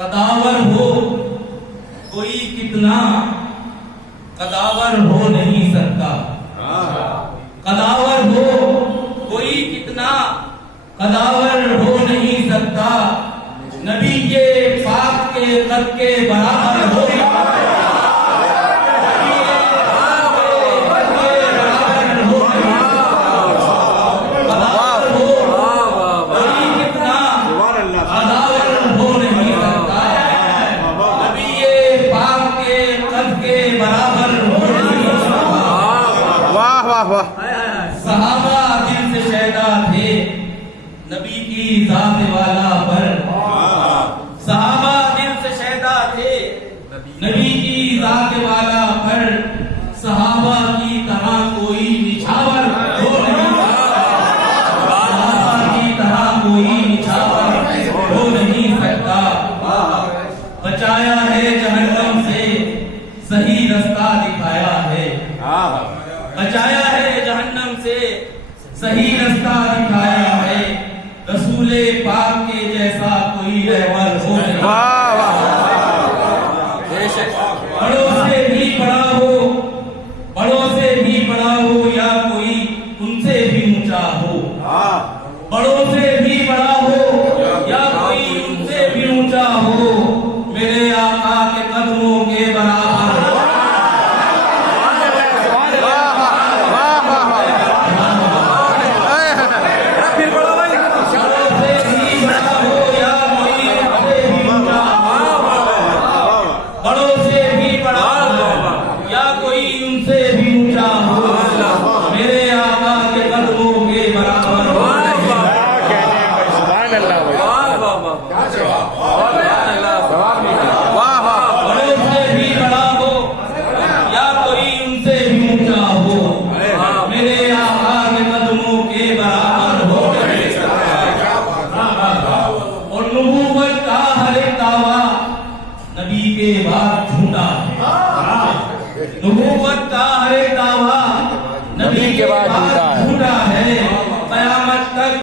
कदावर हो कोई कितना, कदावर हो नहीं सकता। कदावर हो कोई कितना, कदावर हो नहीं सकता। नबी के पाक के कद के बराबर हो सहाबा दिल से शैदा थे नबी की जात वाला पर। सहाबा दिल से शैदा थे नबी की जात वाला पर। सहाबा की तरह कोई निछावर हो नहीं सकता। सहाबा की तरह कोई निछावर हो नहीं सकता। बचाया है जहन्नम से सही रास्ता दिखाया है। बचाया है जहन्नम से सही रास्ता दिखाया है। रसूले पाक के जैसा कोई रहबर हो नहीं। बड़ों से भी बड़ा हो, बड़ों से भी बड़ा हो या कोई उनसे भी ऊंचा हो। बड़ों से भी बड़ा हो या कोई उनसे भी ऊंचा हो। मेरे आका के कदमों के बराबर नबी के बाद झूठा है। नबूवत